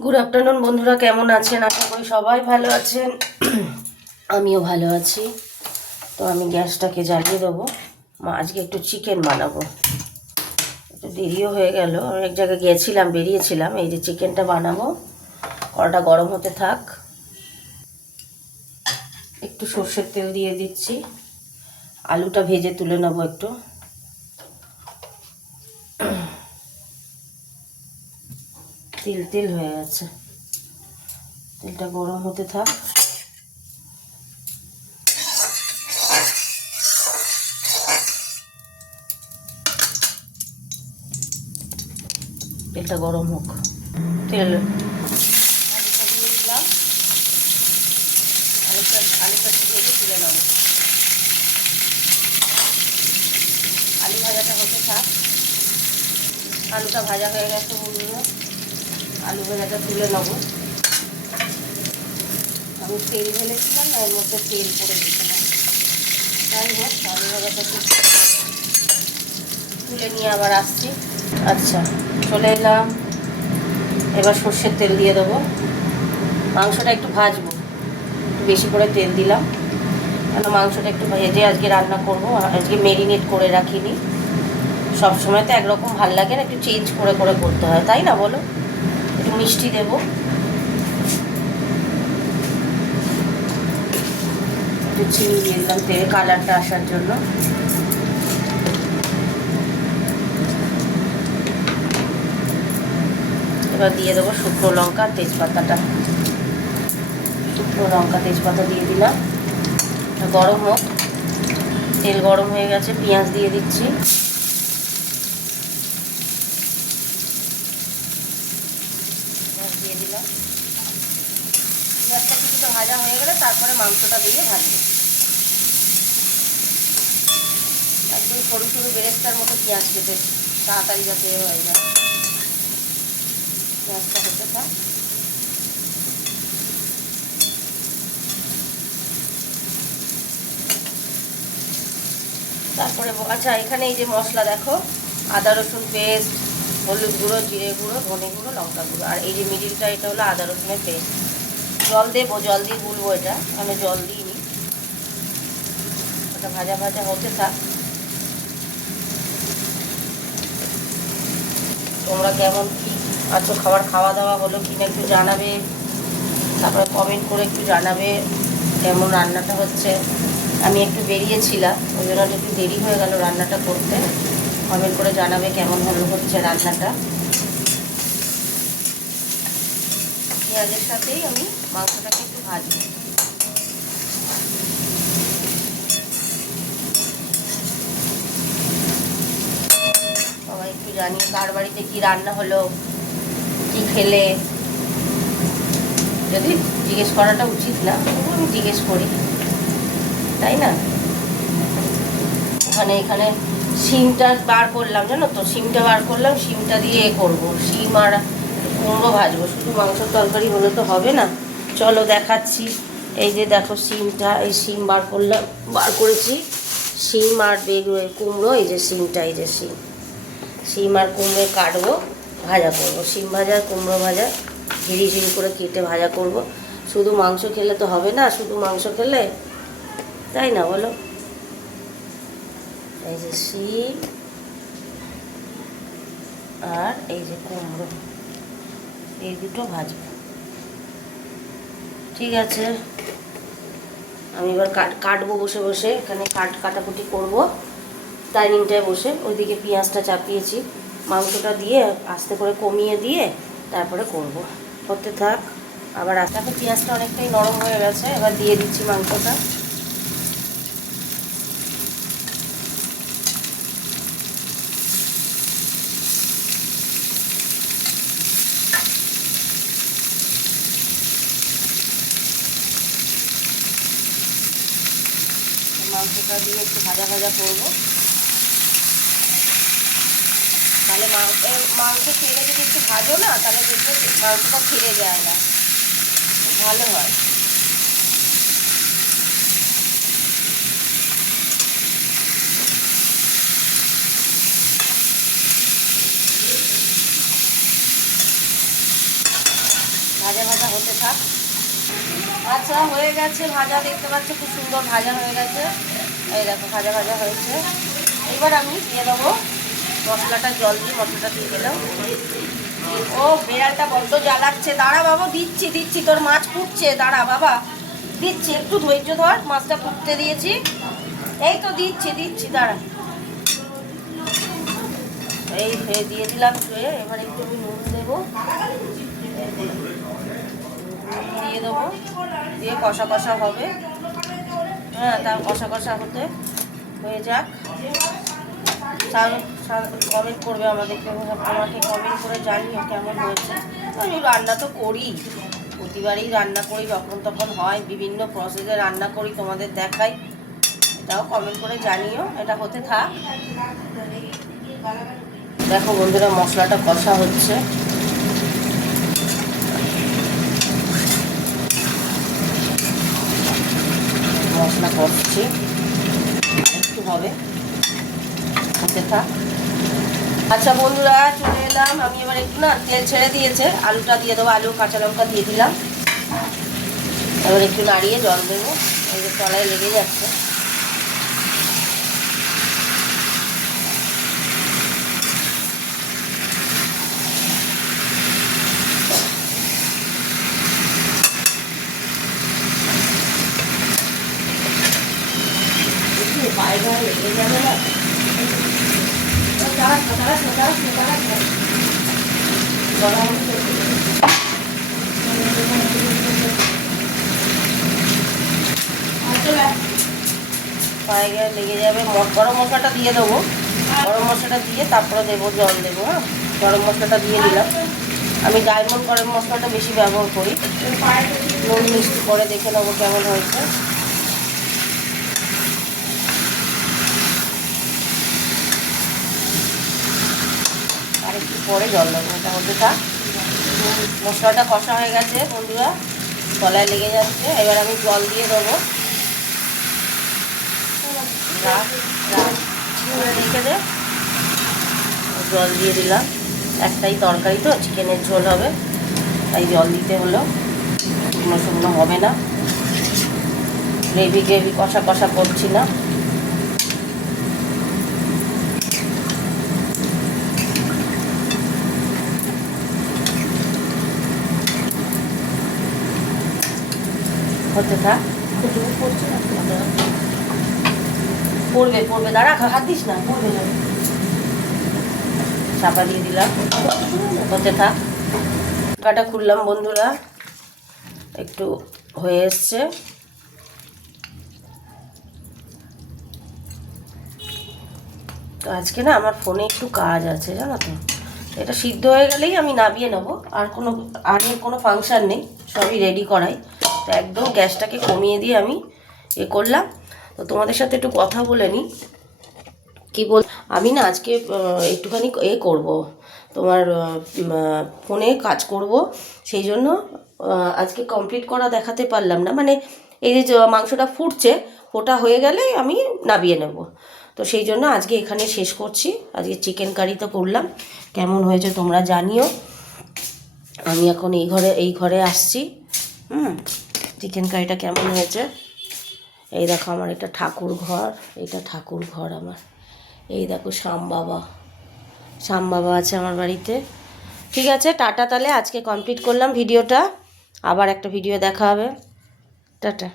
Good afternoon বন্ধুরা, কেমন আছেন? আশা করি সবাই ভালো আছেন। আমিও ভালো আছি। তো আমি গ্যাসটাকে জ্বালিয়ে দেবো। মা, আজকে একটু চিকেন বানাবো। একটু দেরিও হয়ে গেল। এক জায়গায় গিয়েছিলাম বেরিয়েছিলাম। এই যে চিকেনটা বানাবো। কড়াটা গরম হতে থাক। একটু সর্ষের তেল দিয়ে দিচ্ছি। আলুটা ভেজে তুলে নেব একটু। তিল তিল হয়ে গেছে। তেলটা গরম হতে থাক। তেলটা গরম হোক। তেল। আলুটা দিয়ে দিলাম আলুটা আলুটা ভেজে তুলে আলু ভাজাটা হতে থাক। আলুটা ভাজা হয়ে গেছে বন্ধুরা। আলু তুলে নেব। আমি তেল ঢেলেছিলাম এর মধ্যে তেল করে দিয়েছিলাম যাই হোক, আলু ভাজাটা তুলে নিয়ে আবার আসছি। আচ্ছা চলে এলাম। এবার সর্ষের তেল দিয়ে দেবো। মাংসটা একটু ভাজবো। একটু বেশি করে তেল দিলাম। কেন মাংসটা একটু ভেজে আজকে রান্না করব। আজকে মেরিনেট করে রাখিনি। সব সময় তো একরকম ভালো লাগে না, একটু চেঞ্জ করে করে করতে হয়। তাই না বলো? মিষ্টি দেব। একটু চিনি দিয়ে দিলাম তেলে, কালারটা আসার জন্য। এবার দিয়ে দেবো শুকনো লঙ্কা, তেজপাতাটা। শুকনো লঙ্কা, তেজপাতা দিয়ে দিলাম। গরম হোক। তেল গরম হয়ে গেছে, পেঁয়াজ দিয়ে দিচ্ছি। পেঁয়াজ দিয়ে দিলাম। পেঁয়াজটা কিছুটা ভাজা হয়ে গেলে তারপরে মাংসটা দিয়ে ভাজবো। একদম সরু সরু বেরেস্তার মতো পেঁয়াজ কেটেছি তাড়াতাড়ি যাতে হয়ে যায়। পেঁয়াজটা হতে থাক। তারপরে আচ্ছা এখানে এই যে মশলা দেখো, আদা রসুন পেস্ট হলুদ গুঁড়ো, জিরে গুঁড়ো, ধনে গুঁড়ো, লঙ্কা গুঁড়ো। আর এই যে মিডিলটা, এটা হলো আদা রসুনের পেস্ট। জল দেবো, জল দিয়ে গুলবো এটা। আমি জল দিইনি। ওটা ভাজা ভাজা হতে থাক। তোমরা কেমন কি আছো? খাবার খাওয়া দাওয়া হলো কিনা একটু জানাবে। তারপরে কমেন্ট করে একটু জানাবে কেমন রান্নাটা হচ্ছে। আমি একটু বেরিয়েছিলাম, ওই জন্য একটু দেরি হয়ে গেল রান্নাটা করতে। কমেন্ট করে জানাবে কেমন হলো হচ্ছে রান্নাটা। পেঁয়াজের সাথেই আমি মাংসটাকে একটু ভাজবো। সবাই একটু জানি কার বাড়িতে কি রান্না হলো, কি খেলে। যদি জিজ্ঞেস করাটা উচিত না তবুও আমি জিজ্ঞেস করি। তাই না? ওখানে এখানে শিমটা বার করলাম, জানো তো? শিমটা বার করলাম শিমটা দিয়ে এ করব। শিম আর কুমড়ো ভাজবো। শুধু মাংসের তরকারি হলে তো হবে না। চলো দেখাচ্ছি। এই যে দেখো শিমটা এই শিম বার করলাম, বার করেছি। শিম আর বেগুন কুমড়ো, এই যে শিমটা এই যে শিম শিম আর কুমড়ো কাটবো, ভাজা করব। শিম ভাজা, কুমড়ো ভাজা, ঝিরি ঝিরি করে কেটে ভাজা করব। শুধু মাংস খেলে তো হবে না, শুধু মাংস খেলে, তাই না বলো? এই যে শিম আর এই যে কুমড়ো, এই দুটো ভাজবো। ঠিক আছে? আমি এবার কাট, কাটবো বসে বসে, এখানে কাট, কাটাকুটি করব। ডাইনিংটায় বসে, ওইদিকে পেঁয়াজটা চাপিয়েছি। মাংসটা দিয়ে আস্তে করে কমিয়ে দিয়ে তারপরে করব। করতে থাক, আবার আস্তে পেঁয়াজটা অনেকটাই নরম হয়ে গেছে, এবার দিয়ে দিচ্ছি মাংসটা। মাংসটা দিয়ে একটু ভাজা ভাজা করব। তাহলে মাংস তেলে যদি একটু ভাজো না, তাহলে দেখবে মাংসটা ছিঁড়ে যায় না। ভালো হয়। ভাজা ভাজা হতে থাক। আচ্ছা হয়ে গেছে ভাজা, দেখতে পাচ্ছ খুব সুন্দর ভাজা হয়ে গেছে। এই দেখো, ভাজা ভাজা হয়েছে। এবার আমি দিয়ে দেবো মশলাটা, জল দিয়ে মশলাটা দিয়ে দিলাম। ও, বিড়ালটা বড্ড জ্বালাচ্ছে। দাঁড়া বাবা, দিচ্ছি দিচ্ছি, তোর মাছ ফুটছে। দাঁড়া বাবা, দিচ্ছি, একটু ধৈর্য ধর, মাছটা ফুটতে দিয়েছি। এই তো দিচ্ছি দিচ্ছি, দাঁড়া। এই দিয়ে দিলাম, ধুয়ে। এবার একটু আমি নুন দেবো। দিয়ে দেবো। দিয়ে কষা কষা হবে। হ্যাঁ তার কষা কষা হতে হয়ে যাক। কমেন্ট করবে আমাদেরকে আমাকে কমেন্ট করে জানিও কেমন হয়েছে। আমি রান্না তো করি। প্রতিবারই রান্না করি, যখন তখন হয়। বিভিন্ন প্রসেসে রান্না করি, তোমাদের দেখাই। এটাও কমেন্ট করে জানিও। এটা হতে থাক। দেখো বন্ধুরা, মশলাটা কষা হচ্ছে। মশলা করছি একটু হবে। হতে থাক। আচ্ছা বন্ধুরা, চলে এলাম। আমি এবার একটু না তেল ছেড়ে দিয়েছে। আলুটা দিয়ে দেবো। আলু, কাঁচা লঙ্কা দিয়ে দিলাম। এবার একটু নাড়িয়ে জল দেবো। এই যে তলায় লেগে যাচ্ছে পায়ে লেগে যাবে না দাঁড়াস না দাঁড়াস না দাঁড়াস না দাঁড়াস না গরম পায়ে গিয়ে লেগে যাবে। গরম মশলাটা দিয়ে দেবো। গরম মশলাটা দিয়ে তারপরে দেবো, জল দেবো হ্যাঁ? গরম মশলাটা দিয়ে দিলাম। আমি ডায়মন্ড গরম মশলাটা বেশি ব্যবহার করি। নুন মিষ্টি করে দেখে নেব কেমন হয়েছে। পরে জল দেবো। এটা হতে থাক। মশলাটা কষা হয়ে গেছে বন্ধুরা। গলায় লেগে যাচ্ছে। এবার আমি জল দিয়ে দেবো। রেখে দে। জল দিয়ে দিলাম। একটাই তরকারি তো, চিকেনের ঝোল হবে। তাই জল দিতে হলো। শুকনো শুকনো হবে না। গ্রেভি গ্রেভি কষা কষা করছি না। হতে থাক পড়বে পড়বে। দাঁড়া হাত দিস না পড়বে না। চাপা দিয়ে দিলাম। হতে থাক কাটা খুললাম বন্ধুরা। একটু হয়ে এসছে। তো আজকে না আমার ফোনে একটু কাজ আছে জানো তো। এটা সিদ্ধ হয়ে গেলেই আমি নামিয়ে নেব। আর কোনো আর কোনো ফাংশান নেই সবই রেডি করাই। তো একদম গ্যাসটাকে কমিয়ে দিয়ে আমি এ করলাম। তো তোমাদের সাথে একটু কথা বলে নিই। কি বল, আমি না আজকে একটুখানি এ করব। তোমার ফোনে কাজ করব। সেই জন্য আজকে কমপ্লিট করা দেখাতে পারলাম না। মানে এই যে মাংসটা ফুটছে ফোটা হয়ে গেলে আমি নাবিয়ে নেব। তো সেই জন্য আজকে এখানে শেষ করছি। আজকে চিকেন কারি তো করলাম। কেমন হয়েছে তোমরা জানিও। আমি এখন এই ঘরে এই ঘরে আসছি। হুম। চিকেন কারিটা কেমন হয়েছে? এই দেখো আমার এটা ঠাকুর ঘর, এটা ঠাকুর ঘর আমার। এই দেখো শ্যাম বাবা শ্যাম বাবা আছে আমার বাড়িতে। ঠিক আছে, টাটা তাহলে, আজকে কমপ্লিট করলাম ভিডিওটা। আবার একটা ভিডিও দেখা হবে। টাটা।